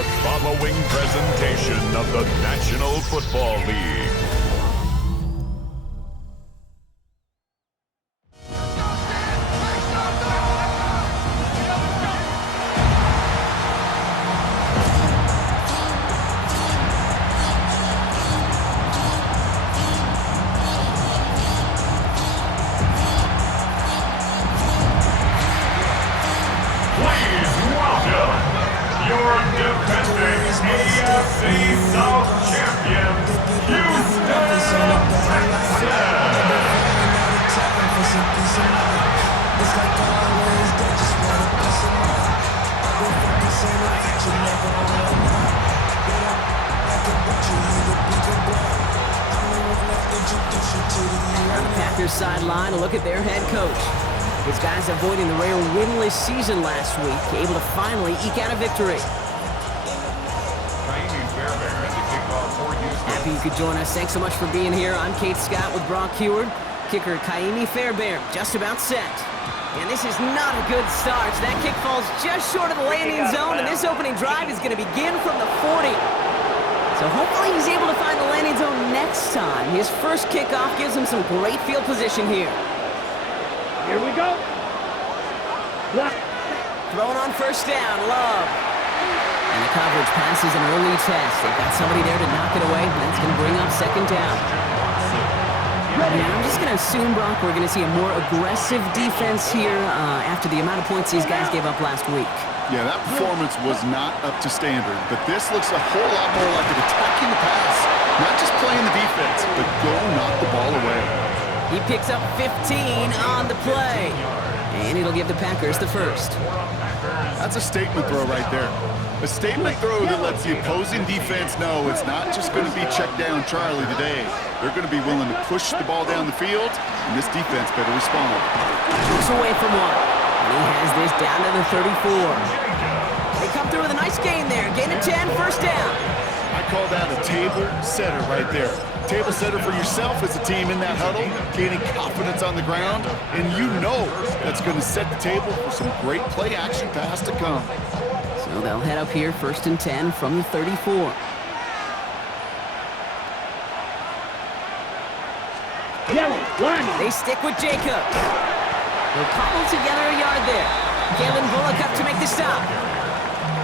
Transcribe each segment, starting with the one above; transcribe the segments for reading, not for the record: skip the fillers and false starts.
the following presentation of the National Football League. On the Packers sideline, a look at their head coach. His guys avoiding the rare winless season last week, able to finally eke out a victory. Happy you could join us. Thanks so much for being here. I'm Kate Scott with Brock Heward. Kicker Kaimi Fairbairn just about set. And this is not a good start. That kick falls just short of the landing zone, and this opening drive is going to begin from the 40. So hopefully he's able to find the landing zone next time. His first kickoff gives him some great field position here. Here we go. Throwing on first down, Love. And the coverage passes an early test. They've got somebody there to knock it away, and that's going to bring up second down. Yeah, I'm just going to assume, Brock, we're going to see a more aggressive defense here after the amount of points these guys gave up last week. Yeah, that performance was not up to standard, but this looks a whole lot more like an attacking the pass. Not just playing the defense, but go knock the ball away. He picks up 15 on the play, and it'll give the Packers the first. That's a statement throw right there. A statement throw that lets the opposing defense know it's not just going to be check down Charlie today. They're going to be willing to push the ball down the field, and this defense better respond. Moves away from one. And he has this down to the 34. They come through with a nice gain there. Gain of 10, first down. I call that a table setter right there. Table setter for yourself as a team in that huddle, gaining confidence on the ground, and you know that's going to set the table for some great play action pass to come. So they'll head up here, first and 10 from the 34. They stick with Jacobs. They'll cobble together a yard there. Kalen Bullock up to make the stop.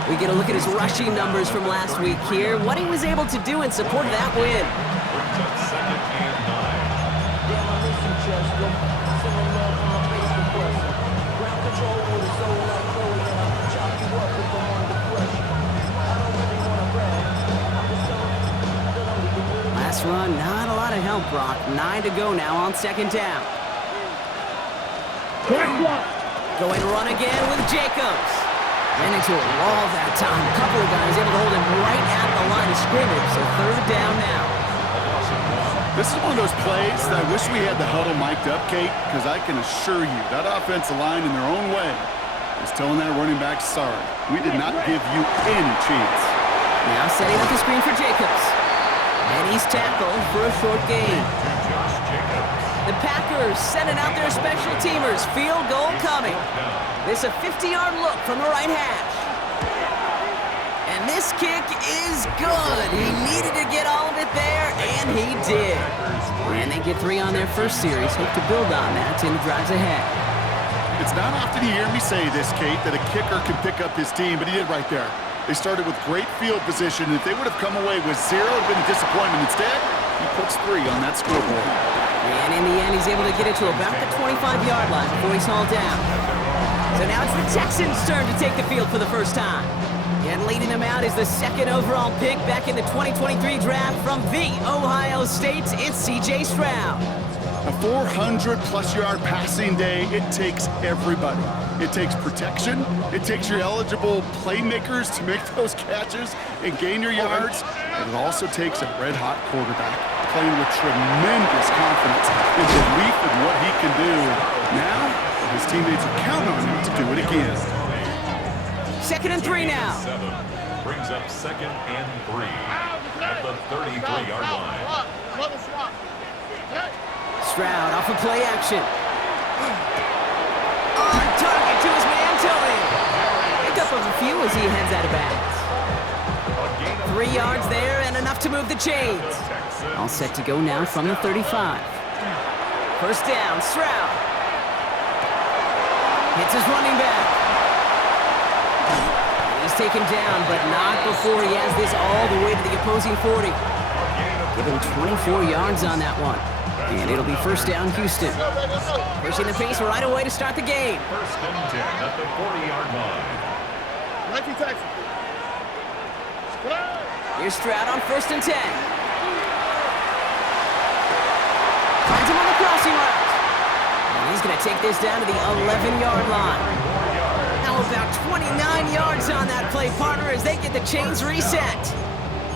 We get a look at his rushing numbers from last week here. What he was able to do in support of that win. Second and 9. Last run, not a lot of help, Brock. 9 to go now on second down. Going to run again with Jacobs. Ran into a wall that time. A couple of guys able to hold him right at the line of scrimmage. So third down now. This is one of those plays that I wish we had the huddle mic'd up, Kate, because I can assure you that offensive line in their own way is telling that running back, sorry, we did not give you any chance. Now setting up the screen for Jacobs. And he's tackled for a short gain. The Packers sending out their special teamers. Field goal coming. This a 50-yard look from the right hash. And this kick is good. He needed to get all of it there, and he did. And they get 3 on their first series. Hope to build on that in the drives ahead. It's not often you hear me say this, Kate, that a kicker can pick up his team, but he did right there. They started with great field position. If they would have come away with 0, it would have been a disappointment. Instead, he puts 3 on that scoreboard. And in the end, he's able to get it to about the 25-yard line before he's hauled down. So now it's the Texans' turn to take the field for the first time. And leading them out is the second overall pick back in the 2023 draft from the Ohio State. It's C.J. Stroud. A 400-plus-yard passing day, it takes everybody. It takes protection. It takes your eligible playmakers to make those catches and gain your yards. And it also takes a red-hot quarterback playing with tremendous confidence and belief in what he can do. Now, his teammates are counting on him to do it again. Second and 3 now. Brings up second and 3 at the 33-yard line. Stroud off of play action. On target to his man, Tony. Pick up of a few as he heads out of bounds. run enough to move the chains. All set to go now from the 35. First down, Stroud. Hits his running back. He's taken down, but not before he has this all the way to the opposing 40. Give him 24 yards on that one. And it'll be first down, Houston. Pushing the pace right away to start the game. First and 10 at the 40-yard line. Here's Stroud on first and 10. Finds him on the crossing route. And he's going to take this down to the 11-yard line. Now about 29 yards on that play, partner, as they get the chains reset.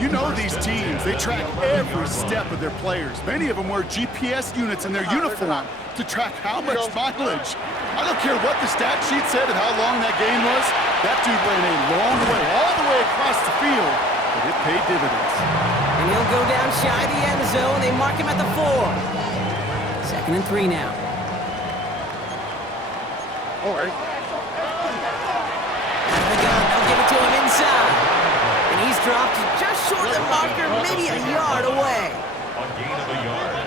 You know these teams, they track every step of their players. Many of them wear GPS units in their uniform to track how much mileage. I don't care what the stat sheet said and how long that game was. That dude ran a long way, all the way across the field, but it paid dividends. And he'll go down shy of the end zone. They mark him at the 4. Second and 3 now. All right. Out of the gun, they'll give it to him inside. And he's dropped just short of the marker, maybe a yard away. A gain of a yard.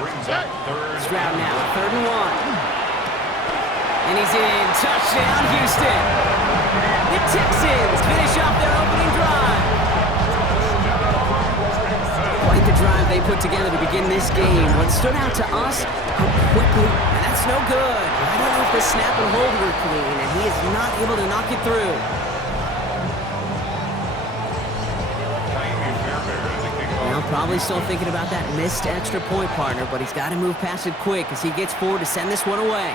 Brings up third. Stroud now, 3rd and 1. And he's in. Touchdown, Houston. The Texans finish off their opening drive. Quite the drive they put together to begin this game. What stood out to us, how quickly, and that's no good. I don't know if the snap and hold were clean, and he is not able to knock it through. Well, probably still thinking about that missed extra point, partner, but he's got to move past it quick as he gets forward to send this one away.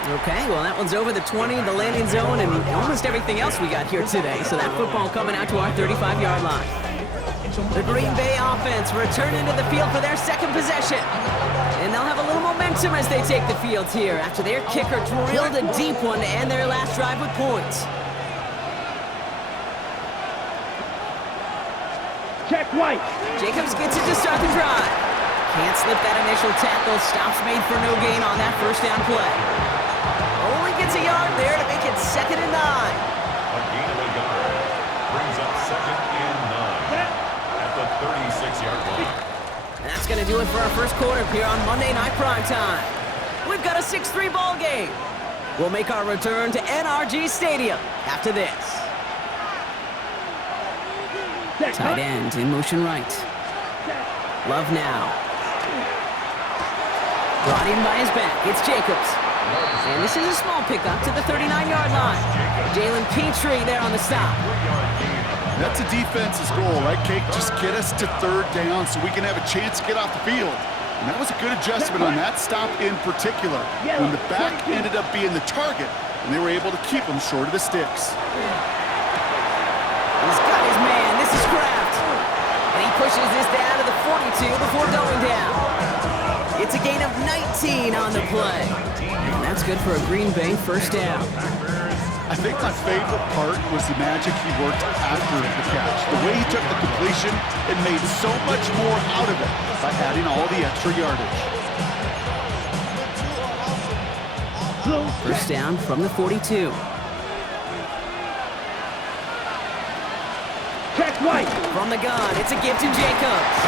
Okay, well, that one's over the 20, the landing zone, and almost everything else we got here today. So that football coming out to our 35-yard line. The Green Bay offense return into the field for their second possession. And they'll have a little momentum as they take the field here after their kicker drilled a deep one to end their last drive with points. Check White. Jacobs gets it to start the drive. Can't slip that initial tackle. Stops made for no gain on that first down play. Only gets a yard there to make it 2nd and 9. A gain of a yard. Brings up 2nd and 9 at the 36-yard line. And that's going to do it for our first quarter here on Monday Night Primetime. We've got a 6-3 ball game. We'll make our return to NRG Stadium after this. Tight end in motion right. Love now. Brought in by his back. It's Jacobs. And this is a small pickup to the 39-yard line. Jalen Petrie there on the stop. That's a defense's goal, right, Kate? Just get us to 3rd down so we can have a chance to get off the field. And that was a good adjustment on that stop in particular, when the back ended up being the target, and they were able to keep him short of the sticks. He's got his man. This is Kraft. And he pushes this down to the 42 before going down. It's a gain of 19 on the play. And that's good for a Green Bay first down. I think my favorite part was the magic he worked after the catch. The way he took the completion and made so much more out of it by adding all the extra yardage. First down from the 42. Check White. From the gun, it's a give to Jacobs.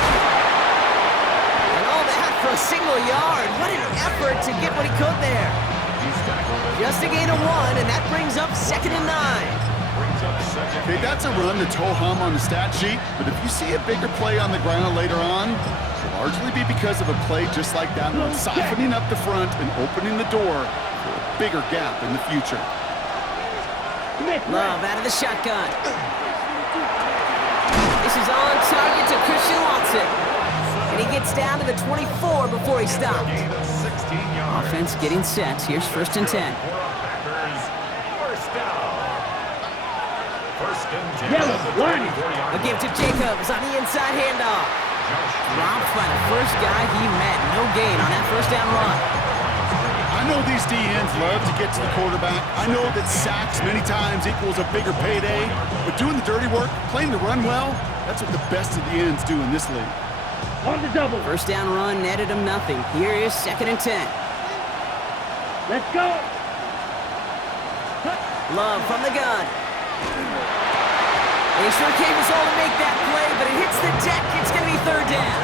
And all that for a single yard. What an effort to get what he could there. Just a gain of 1, and that brings up 2nd and 9. Okay, that's a run that's ho-hum on the stat sheet, but if you see a bigger play on the ground later on, it'll largely be because of a play just like that one, siphoning up the front and opening the door for a bigger gap in the future. Love out of the shotgun. This is on target to Christian Watson. And he gets down to the 24 before he stopped. Offense getting set. Here's 1st and 10. A give to Jacobs on the inside handoff. Dropped by the first guy he met. No gain on that first down run. I know these DNs love to get to the quarterback. I know that sacks many times equals a bigger payday, but doing the dirty work, playing the run well, that's what the best of the ends do in this league. On the double. First down run netted him nothing. Here is 2nd and 10. Let's go. Love from the gun. They sure gave us all to make that play, but it hits the deck. It's going to be third down.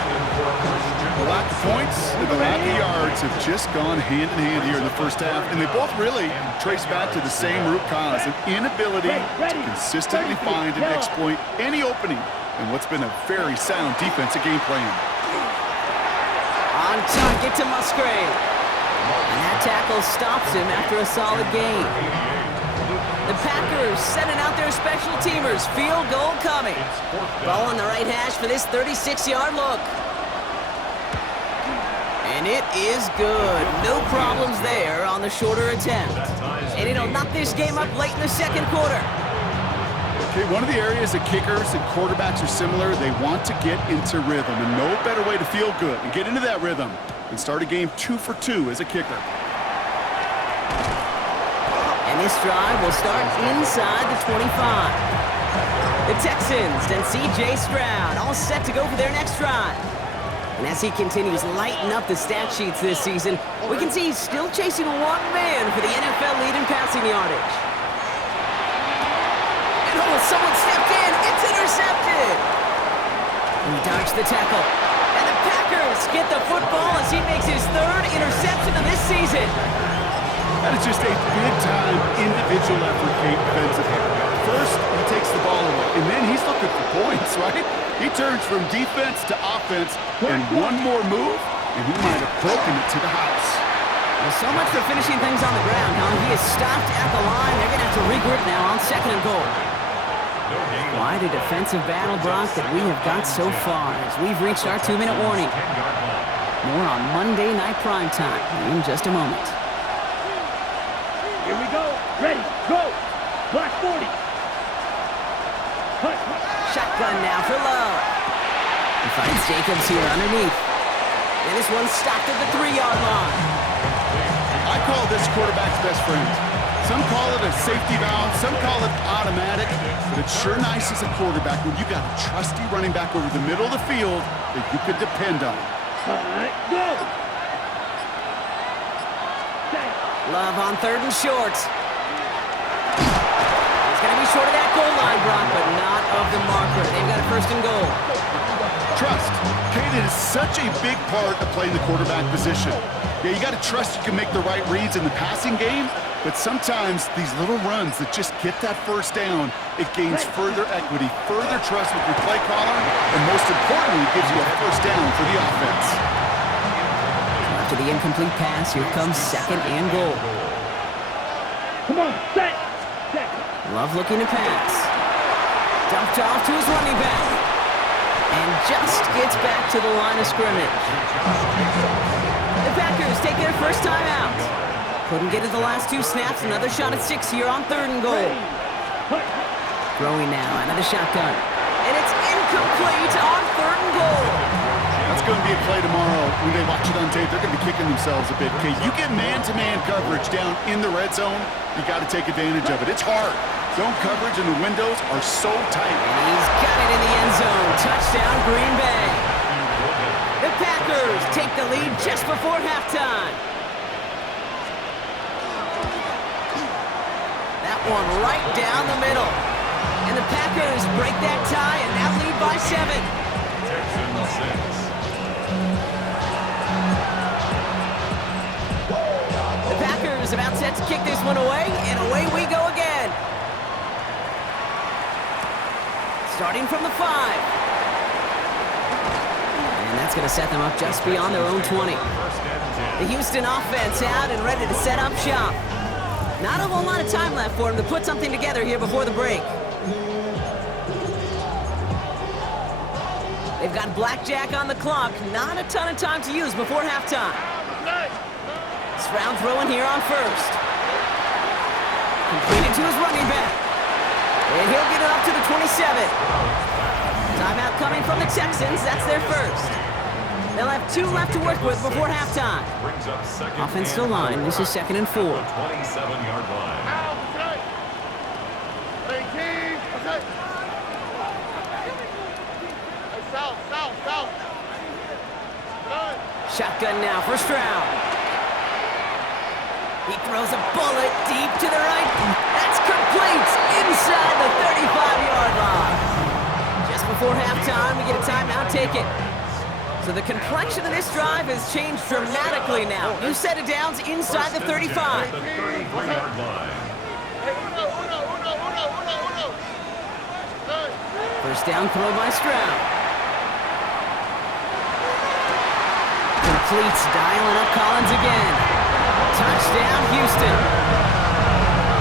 The lack of points and the lack of yards have just gone hand in hand here in the first half, and they both really trace back to the same root cause, an inability to consistently find and exploit any opening in what's been a very sound defensive game plan. On target to Musgrave. And that tackle stops him after a solid gain. The Packers sending out their special teamers. Field goal coming. Ball on the right hash for this 36-yard look. And it is good. No problems there on the shorter attempt. And it'll knock this game up late in the second quarter. Okay, one of the areas that kickers and quarterbacks are similar, they want to get into rhythm, and no better way to feel good and get into that rhythm than start a game 2 for 2 as a kicker. And this drive will start inside the 25. The Texans and C.J. Stroud all set to go for their next drive. And as he continues lighting up the stat sheets this season, we can see he's still chasing one man for the NFL lead in passing yardage. And oh, someone stepped in. It's intercepted. And he dodged the tackle. And the Packers get the football as he makes his third interception of this season. That is just a big-time individual effort, Kate, defensively. First, he takes the ball away, and then he's looking for points, right? He turns from defense to offense, and one more move, and he might have broken it to the house. Well, so much for finishing things on the ground, huh? He is stopped at the line. They're going to have to regroup now on second and goal. Quite a defensive battle, Brock, that we have got so far as we've reached our 2-minute warning. More on Monday Night Primetime in just a moment. Here we go. Ready. Go. Black 40. Cut. Shotgun now for Love. He finds Jacobs here underneath. And this one's stopped at the 3-yard line. I call this quarterback's best friend. Some call it a safety valve, some call it automatic, but it's sure nice as a quarterback when you got a trusty running back over the middle of the field that you could depend on. All right, go. Love on third and short. He's going to be short of that goal line, Brock, but not of the marker. They've got a first and goal. Trust. Kate, it is such a big part of playing the quarterback position. Yeah, you got to trust you can make the right reads in the passing game, but sometimes these little runs that just get that first down, it gains further equity, further trust with your play caller, and most importantly, gives you a first down for the offense. After the incomplete pass, here comes second and goal. Come on, set. Love looking to pass. Dumped off to his running back. And just gets back to the line of scrimmage. The Packers take their first time out. Couldn't get it the last 2 snaps. Another shot at 6 here on third and goal. Throwing now out of the shotgun. And it's incomplete on third and goal. That's going to be a play tomorrow. When they watch it on tape, they're going to be kicking themselves a bit. Okay, you get man-to-man coverage down in the red zone, you got to take advantage of it. It's hard. Zone coverage and the windows are so tight. And he's got it in the end zone. Touchdown, Green Bay. The Packers take the lead just before halftime. That one right down the middle. And the Packers break that tie and now lead by 7. Texans 6. The Packers about set to kick this one away, and away we go again. Starting from the 5. And that's going to set them up just beyond their own 20. The Houston offense out and ready to set up shop. Not a whole lot of time left for them to put something together here before the break. They've got blackjack on the clock. Not a ton of time to use before halftime. Stroud throwing here on first. Completed to his running back. And he'll get it up to the 27. Timeout coming from the Texans. That's their first. They'll have 2 left to work with before halftime. Offense still line. This is second and 4. 27-yard line. Shotgun now for Stroud. He throws a bullet deep to the right. That's complete inside the 35-yard line. halftime. We get a timeout, take it. So the complexion of this drive has changed dramatically now. New set of downs inside the 35. The 33-yard line. First down throw by Stroud. Completes, dialing up Collins again. Touchdown, Houston.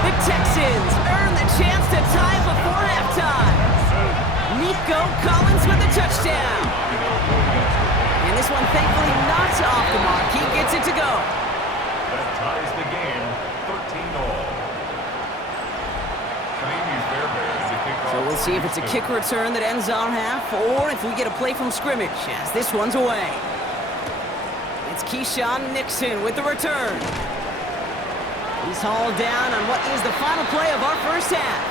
The Texans earn the chance to tie before halftime. Nico Collins with a touchdown. And this one thankfully not off the mark. He gets it to go. That ties the game 13-all. Canadian Fairbairn to kick off. So we'll see if it's a kick return that ends on half, or if we get a play from scrimmage, as this one's away. It's Keyshawn Nixon with the return. He's hauled down on what is the final play of our first half.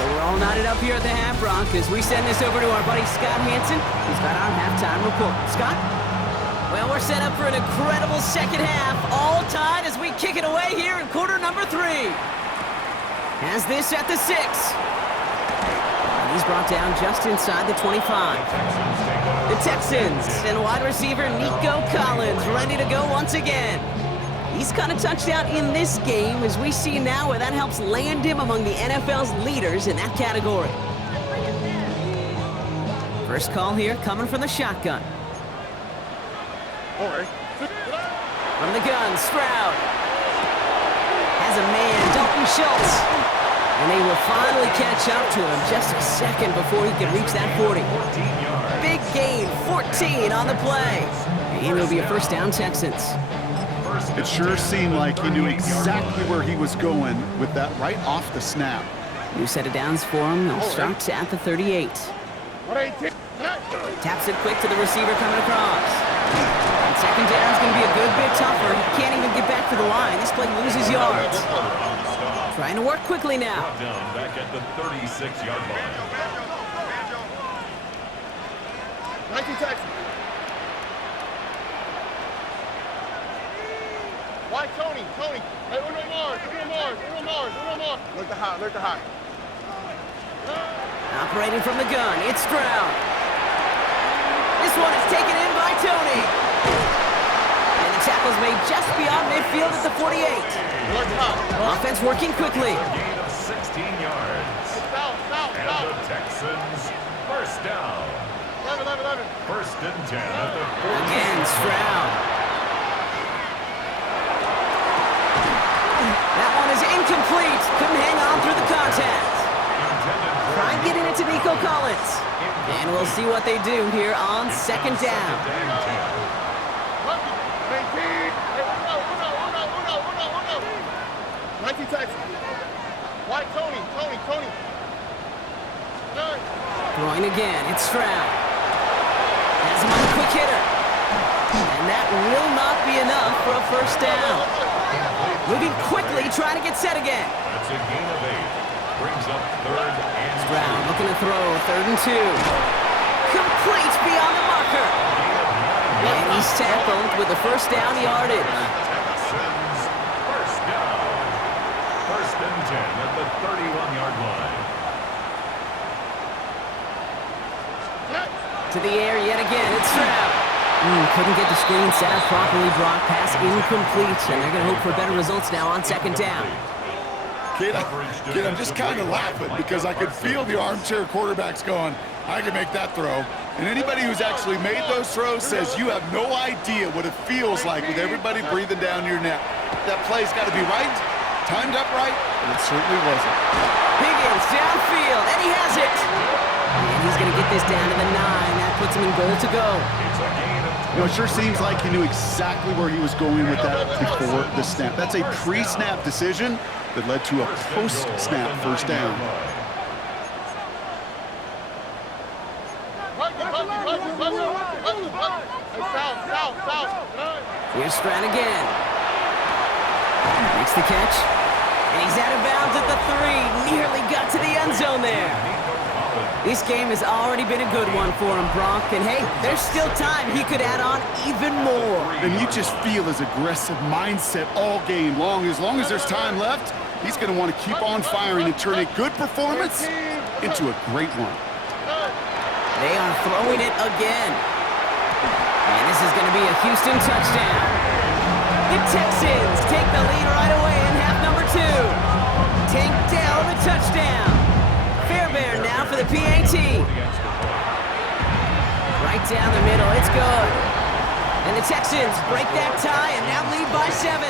So we're all knotted up here at the half, Bronc, as we send this over to our buddy Scott Hansen, who's got our halftime report. Scott? Well, we're set up for an incredible second half, all tied as we kick it away here in quarter number 3. Has this at the 6. And he's brought down just inside the 25. The Texans and wide receiver Nico Collins ready to go once again. He's caught a touchdown in this game, as we see now where that helps land him among the NFL's leaders in that category. First call here coming from the shotgun. From the gun, Stroud has a man, Dalton Schultz. And they will finally catch up to him just a second before he can reach that 40. Big gain, 14 on the play. And it'll be a first down, Texans. It sure seemed like he knew exactly where he was going with that right off the snap. New set of downs for him. They'll start at the 38. Taps it quick to the receiver coming across. And second down's going to be a good bit tougher. He can't even get back to the line. This play loses yards. Trying to work quickly now. Down back at the 36-yard line. 19 Texans. Why Tony? Hey, Uno Mars. Look the high. Operating from the gun, it's Stroud. This one is taken in by Tony. And the tackle's made just beyond midfield at the 48. Offense working quickly. Gain of 16 yards. And the Texans first down. 11. First and 10 at the 40. Again, Stroud. That one is incomplete. Couldn't hang on through the contact. Try getting it to Nico Collins. And we'll see what they do here on second down. 19 Texans. Why Tony? Throwing again, it's Stroud. Has him on a quick hitter. And that will not be enough for a first down. Moving quickly, trying to get set again. That's a gain of 8. Brings up third and Stroud looking to throw, 3rd and 2. Complete beyond the marker. And he's tackled with the first down yardage. Texans first down. First and 10 at the 31-yard line. To the air yet again, it's Stroud. Couldn't get the screen set up properly, Brock. Pass incomplete, and they're going to hope for better results now on second down. Kid, I'm just kind of laughing because I could feel the armchair quarterbacks going, I can make that throw. And anybody who's actually made those throws says you have no idea what it feels like with everybody breathing down your neck. That play's got to be right, timed up right, and it certainly wasn't. Higgins downfield, and he has it. And he's going to get this down to the 9. That puts him in goal to go. You know, it sure seems like he knew exactly where he was going with that before the snap. That's a pre-snap decision that led to a post-snap first down. Here's Stroud again. Makes the catch. And he's out of bounds at the 3. Nearly got to the end zone there. This game has already been a good one for him, Brock. And hey, there's still time. He could add on even more. And you just feel his aggressive mindset all game long. As long as there's time left, he's going to want to keep on firing and turn a good performance into a great one. They are throwing it again. And this is going to be a Houston touchdown. The Texans take the lead right away in half number 2. Tank Dell, the touchdown. Fairbairn now for the PAT. Right down the middle, it's good. And the Texans break that tie and now lead by 7.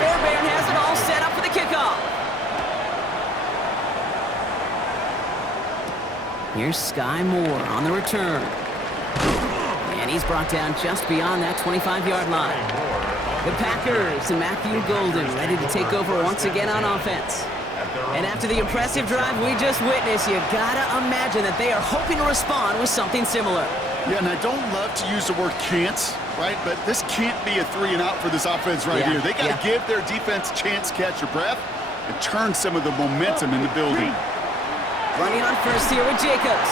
Fairbairn has it all set up for the kickoff. Here's Sky Moore on the return. And he's brought down just beyond that 25-yard line. The Packers and Matthew Golden ready to take over once again on offense. And after the impressive drive we just witnessed, you gotta imagine that they are hoping to respond with something similar. Yeah, and I don't love to use the word can't, right? But this can't be a 3 and out for this offense right here. They got to give their defense a chance to catch your breath and turn some of the momentum in the building. Running on first here with Jacobs.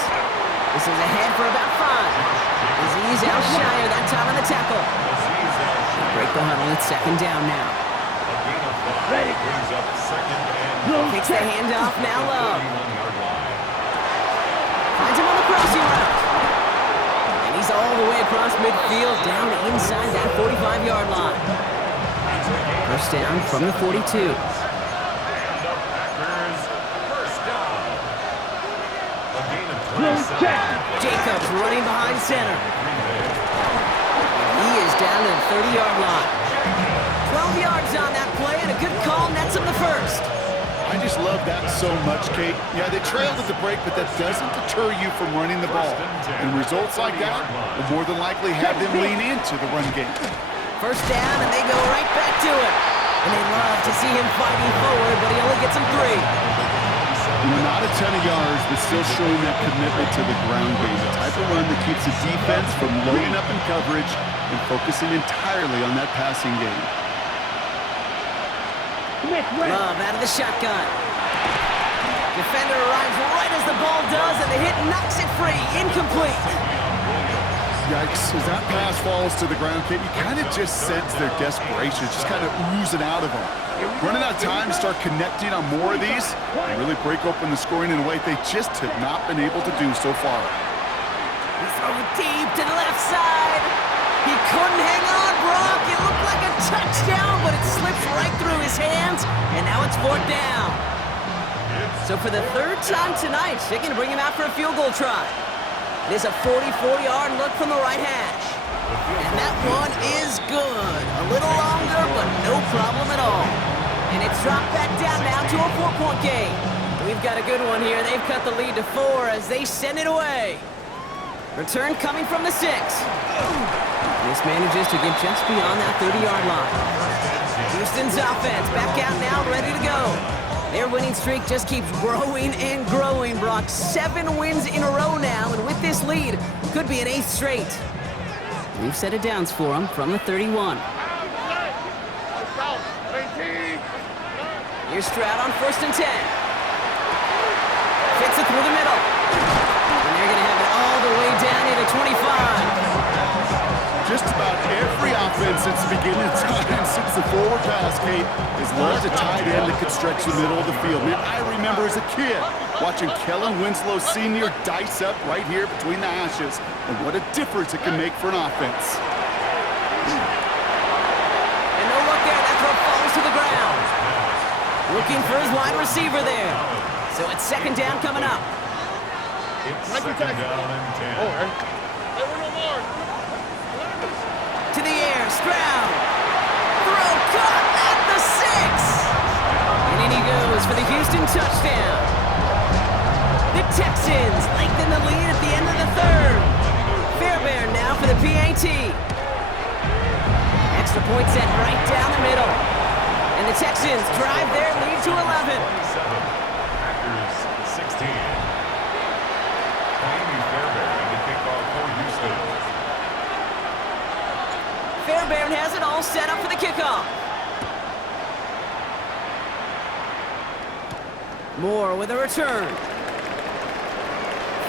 This is ahead for about 5. Aziz out shy of that time on the tackle. Break the huddle, it's second down now. Ready. Takes the handoff, now Love. Finds him on the crossing route. And he's all the way across midfield, down inside that 45-yard line. First down from the 42. Jacobs running behind center. He is down to the 30-yard line. 12 yards on that play, and a good call nets him the first. I just love that so much, Kate. Yeah, they trailed at the break, but that doesn't deter you from running the ball. And results like that will more than likely have them lean into the run game. First down, and they go right back to it. And they love to see him fighting forward, but he only gets him 3. Not a ton of yards, but still showing that commitment to the ground game. The type of run that keeps the defense from loading up in coverage and focusing entirely on that passing game. Love out of the shotgun. Defender arrives right as the ball does, and the hit knocks it free. Incomplete. Yikes. As that pass falls to the ground, Kate, you kind of just sense their desperation, just kind of oozing out of them. Running out of time to start connecting on more of these and really break open the scoring in a way they just have not been able to do so far. He's throwing deep to the left side. He couldn't hang on, Brock. It looked like a touchdown, but it slips right through his hands, and now it's 4th down. So for the 3rd time tonight, they're going to bring him out for a field goal try. It is a 44-yard look from the right hash. And that one is good. A little longer, but no problem at all. And it's dropped back down now to a 4-point game. We've got a good one here. They've cut the lead to 4 as they send it away. Return coming from the 6. This manages to get just beyond that 30-yard line. Houston's offense back out now, ready to go. Their winning streak just keeps growing and growing, Brock. 7 wins in a row now, and with this lead, could be an 8th straight. We've set it downs for them from the 31. Here's Stroud on 1st and 10. Fits it through the middle. And they're going to have it all the way down into 25. Just about every offense since the beginning of time, since the forward pass, Kate, has loved a tight end that could stretch the middle of the field. Man, I remember as a kid watching Kellen Winslow Sr. dice up right here between the hashes, and what a difference it can make for an offense. And no look there, that throw falls to the ground. Looking for his wide receiver there. So it's 2nd down coming up. It's 2nd down and 10. To the air, Stroud. Throw caught at the 6. And in he goes for the Houston touchdown. The Texans lengthen the lead at the end of the 3rd. Fairbairn now for the PAT. Extra point set right down the middle. And the Texans drive their lead to 11. Packers 16. Fairbairn to kick off for Houston. Fairbairn has it all set up for the kickoff. Moore with a return.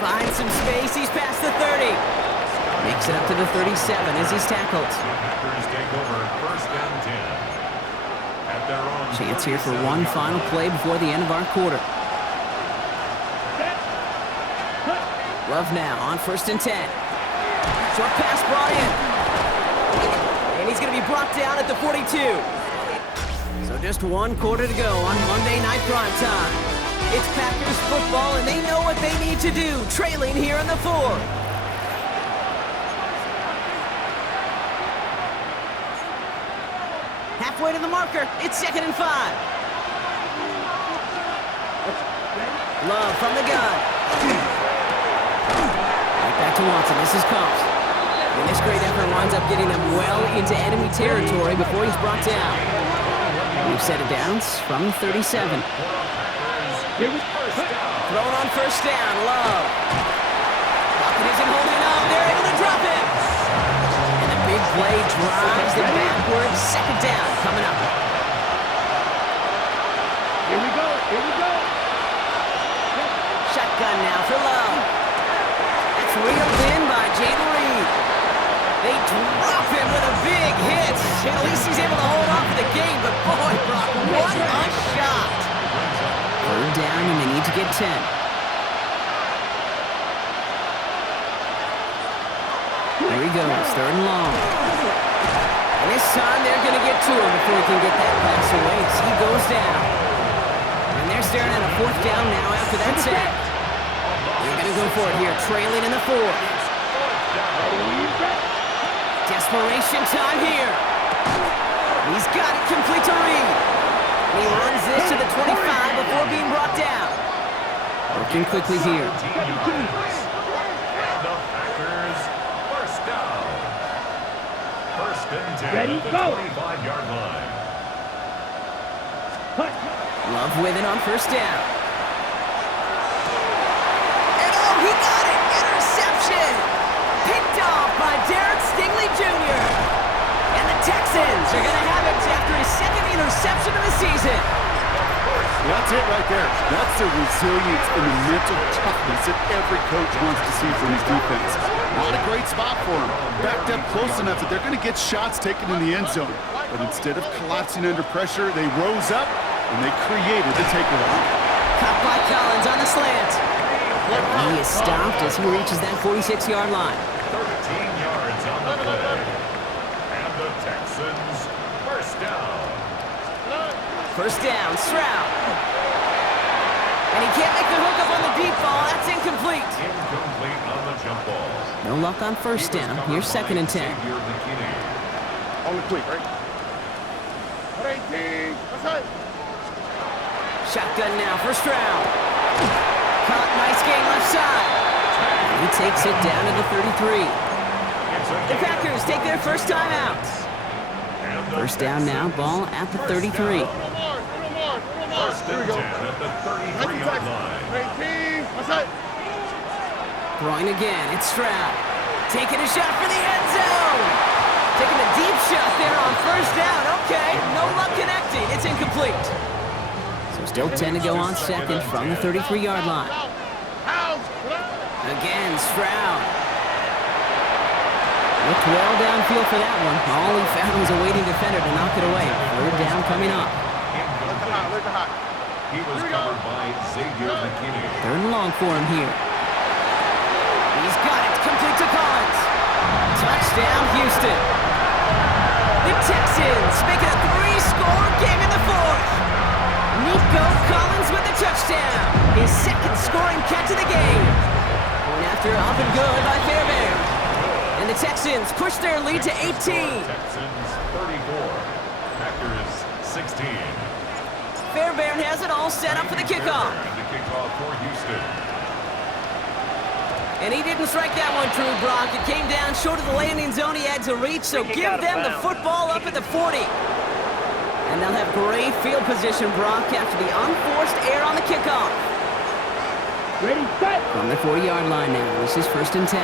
Finds some space. He's past the 30. Makes it up to the 37 as he's tackled. Packers take over 1st and 10. At their own Chance here for one final play before the end of our quarter. Love now on 1st and 10. Short pass brought in. And he's going to be brought down at the 42. So just 1 quarter to go on Monday Night Primetime. It's Packers football, and they know what they need to do, trailing here in the 4th. Halfway to the marker. It's 2nd and 5. Love from the gun. Right back to Watson. This is Combs. And this great effort winds up getting him well into enemy territory before he's brought down. We've set it downs from 37. Thrown on 1st down. Love. Pocket isn't holding up. They're able to drop him. And the big play drives them backwards. 2nd down coming up. Here we go. Here we go. Shotgun now for Love. That's reeled in by Jayden Reed. They drop him with a big hit. And at least he's able to hold on for the game. But boy, Brock, what a shot. 3rd down, and they need to get 10. Here he goes, 3rd and long. And this time they're going to get to him before he can get that pass away. So he goes down. And they're staring at a 4th down now after that sack. They're going to go for it here, trailing in the 4th. Desperation time here. He's got it complete to Reed. And he runs this to the 25 before being brought down. Working quickly here. The Packers, 1st down. 1st and 10 Ready, at the go. 25-yard line. Love with it on 1st down. And oh, he got it! Interception! Picked off by Derek Stingley Jr. And the Texans are going to have it after his 2nd interception of the season. That's it right there. That's the resilience and the mental toughness that every coach wants to see from his defense. Not a great spot for him. Backed up close enough that they're going to get shots taken in the end zone. But instead of collapsing under pressure, they rose up and they created the takeaway. Caught by Collins on the slant. He is stopped as he reaches that 46-yard line. 13 yards on the play. And the Texans, 1st down. 1st down, Stroud. And he can't make the hook up on the deep ball. That's incomplete. Incomplete on the jump ball. No luck on 1st down. Here's 2nd and 10. On the quick, right? 18. That's right. Shotgun now for Stroud. Caught, nice game left side. And he takes it down to the 33. The Packers take their 1st time out. 1st down now, ball at the 33. 1st and 10 at the 33-yard line. 18. That's right. Throwing again, it's Stroud. Taking a shot for the end zone. Taking a deep shot there on 1st down. Okay, no luck connecting. It's incomplete. So still 10 to go on 2nd from the 33-yard line. Again, Stroud. Looked well downfield for that one. All he found was a waiting defender to knock it away. 3rd down coming up. He was covered by Xavier McKinney. 3rd and long for him here. He's got it. Complete to Collins. Touchdown, Houston. The Texans make it a 3-score game in the 4th. Nico Collins with the touchdown. His 2nd scoring catch of the game. Going after up and good by Fairbairn. And the Texans push their lead to 18. Texans 34, Packers 16. Fairbairn has it all set up for the kickoff. And the kickoff for Houston. And he didn't strike that one true, Brock. It came down short of the landing zone he had to reach, so give them the football up at the 40. And they'll have great field position, Brock, after the unforced error on the kickoff. Ready, set. From the 40-yard line now, this is 1st and 10.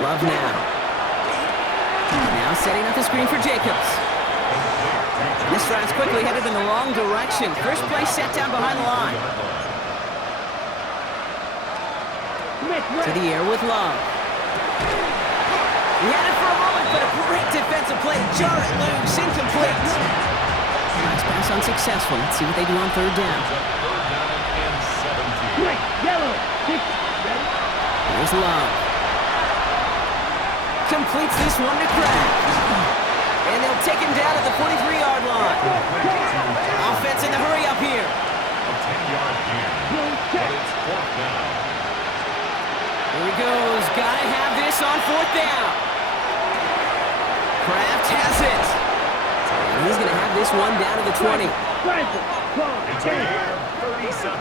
Love now. Now setting up the screen for Jacobs. And this drive's quickly headed in the wrong direction. First play set down behind the line. To the air with Love. He had it for a moment, but a great defensive play to jar it loose. Incomplete. Nice pass unsuccessful. Let's see what they do on 3rd down. Yellow. 6. Ready? Here's Love. Completes this one to Kraft. And they'll take him down at the 43-yard line. Offense in the hurry up here. A 10-yard gain. But it's fourth down. Here he goes. Gotta have this on fourth down. Kraft has it. And he's going to have this one down to the 20. It's a gain of 37.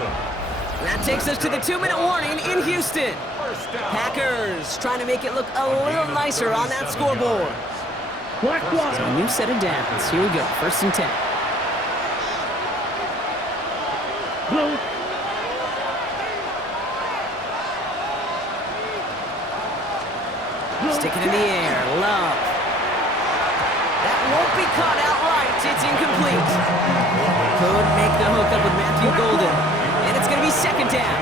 That takes us to the 2-minute warning in Houston. First down. Packers trying to make it look a little nicer on that scoreboard. Black block. So a new set of downs. Here we go. 1st and 10. Blue. Stick it in the air. Love. That won't be caught outright. It's incomplete. Could make the hook up with Matthew Golden. And it's going to be 2nd down.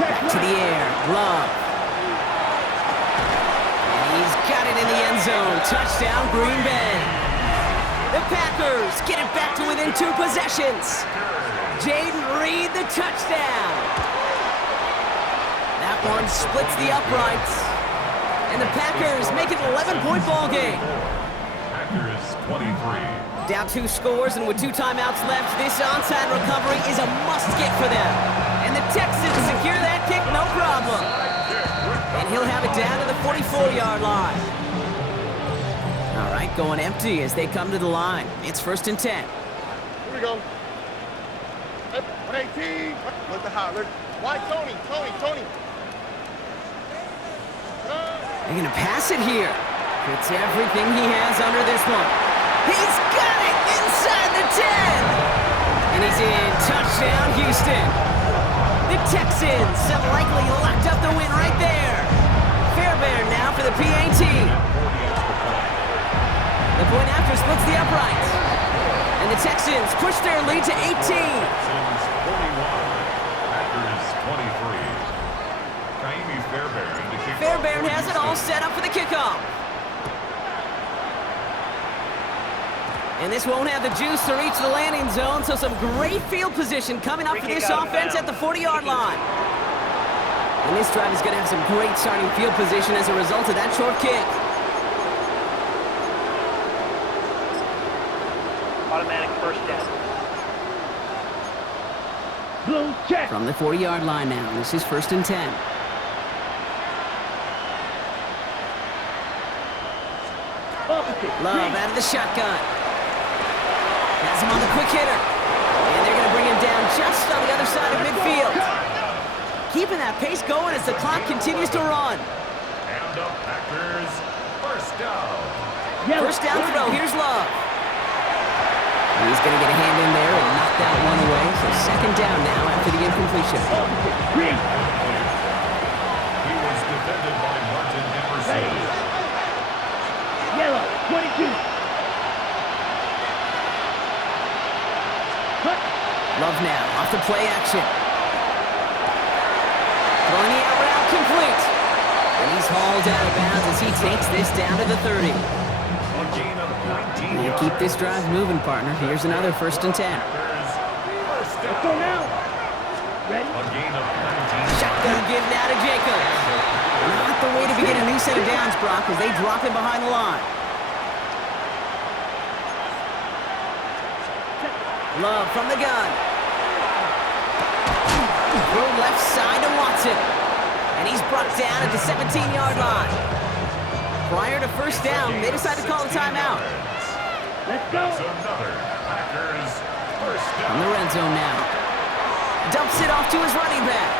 Back to the air. Love. And he's got it in the end zone. Touchdown, Green Bay. The Packers get it back to within 2 possessions. Jaden Reed, the touchdown. That one splits the uprights. And the Packers make it an 11-point ball game. Packers 23. Down 2 scores, and with 2 timeouts left, this onside recovery is a must-get for them. And the Texans secure that kick, no problem. And he'll have it down to the 44-yard line. All right, going empty as they come to the line. It's 1st and 10. Here we go. 118. Look the hot. Why Tony? They're going to pass it here. Puts everything he has under this one. He's got it inside the 10. And he's in. Touchdown, Houston. The Texans have likely locked up the win right there. Fairbairn now for the PAT. The point after splits the uprights. And the Texans push their lead to 18. Texans 41. Packers 23. Kaimi Fairbairn to kick off. Fairbairn has it all set up for the kickoff. And this won't have the juice to reach the landing zone, so some great field position coming up for this offense at the 40-yard line. And this drive is going to have some great starting field position as a result of that short kick. Automatic first down. Blue check. From the 40-yard line now, this is 1st and 10. Love out of the shotgun. Has him on the quick hitter. And they're going to bring him down just on the other side of midfield. Keeping that pace going as the clock continues to run. And the Packers first down. First down throw. Here's Love. He's going to get a hand in there and knock that one away. So 2nd down now after the incompletion. He was defended by Martin Emerson. Yellow. 22. Love now off the play action. Throwing the out route complete. And he's hauled out of bounds as he takes this down to the 30. A gain of 19 And keep this drive moving, partner. Here's another 1st and 10. First Let's go down. now. Ready? A gain of 19. Shotgun give now to Jacobs. Not the way to begin a new set of downs, Brock, as they drop him behind the line. Love from the gun. Throw left side to Watson. And he's brought down at the 17-yard line. Prior to first down, they decide to call a timeout. Let's go. That's another Packers first From the down. red zone now. Dumps it off to his running back.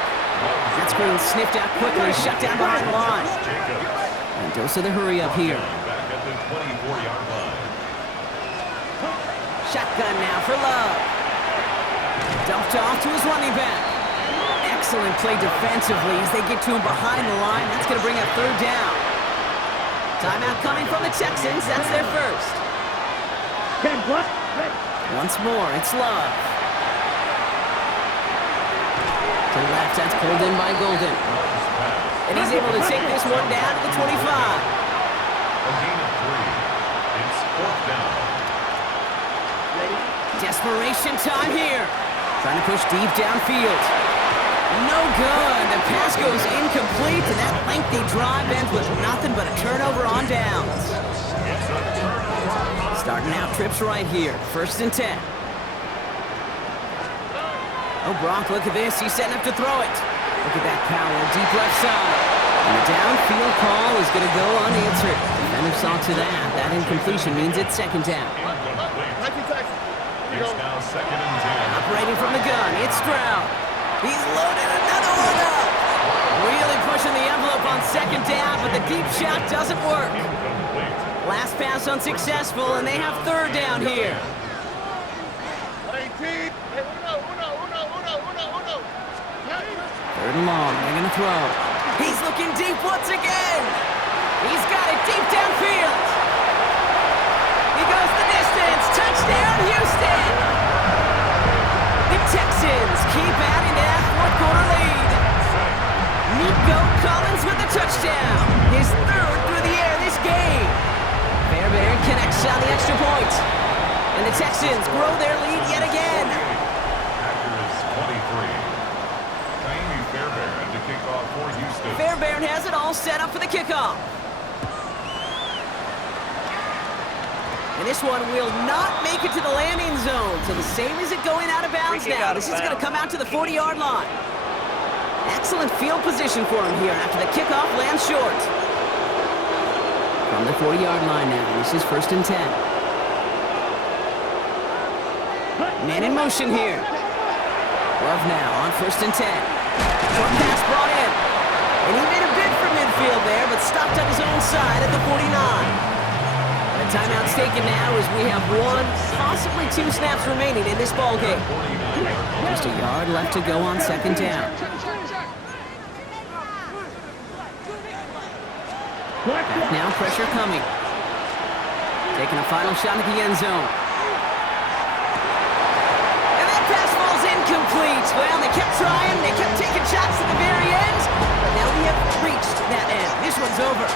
That screen sniffed out quickly, shut down behind the line. Jacobs And goes to the hurry up here. back at the 24-yard line. Shotgun now for Love. Dumped off to his running back. Excellent play defensively as they get to him behind the line. That's going to bring up 3rd down. Timeout coming from the Texans. That's their first. 10 plus. Ready. Once more, it's Love. To the left, that's pulled in by Golden. And he's able to take this one down to the 25. A gain of 3. It's 4th down. Desperation time here. Trying to push deep downfield. No good. The pass goes incomplete, and that lengthy drive ends with nothing but a turnover on downs. Starting out trips right here. 1st and 10. Oh, Brock, look at this. He's setting up to throw it. Look at that power, deep left side. And the downfield call is going to go unanswered. Defender saw to that. That incompletion means it's 2nd down. It's now 2nd and 10. Operating from the gun, it's Stroud. He's loaded another one up. Really pushing the envelope on 2nd down, but the deep shot doesn't work. Last pass unsuccessful, and they have 3rd down here. 3rd and long, they're going to throw. He's looking deep once again. He's got it deep downfield. He goes the distance. Touchdown, Houston. The Texans keep adding to that 4th quarter lead. Nico Collins with the touchdown. His 3rd through the air this game. Fairbairn connects on the extra point. And the Texans grow their lead yet again. Packers 23. Fairbairn to kick off for Houston. Fairbairn has it all set up for the kickoff. And this one will not make it to the landing zone. So the same as it going out of bounds now. This is going to come out to the 40-yard line. Excellent field position for him here after the kickoff lands short. From the 40-yard line now. This is 1st and 10. Man in motion here. Love now on 1st and 10. Short pass brought in. And he made a bid for midfield there, but stopped on his own side at the 49. The timeout's taken now as we have 1, possibly 2 snaps remaining in this ball game. Just a yard left to go on 2nd down. Back now, pressure coming. Taking a final shot at the end zone. Incomplete. Well, they kept trying. They kept taking shots at the very end. But now we have reached that end. This one's over.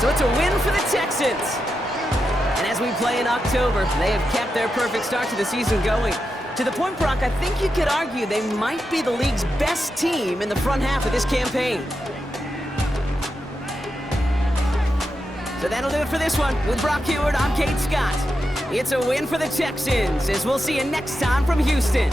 So it's a win for the Texans. And as we play in October, they have kept their perfect start to the season going. To the point, Brock, I think you could argue they might be the league's best team in the front half of this campaign. So that'll do it for this one. With Brock Heward, I'm Kate Scott. It's a win for the Texans, as we'll see you next time from Houston.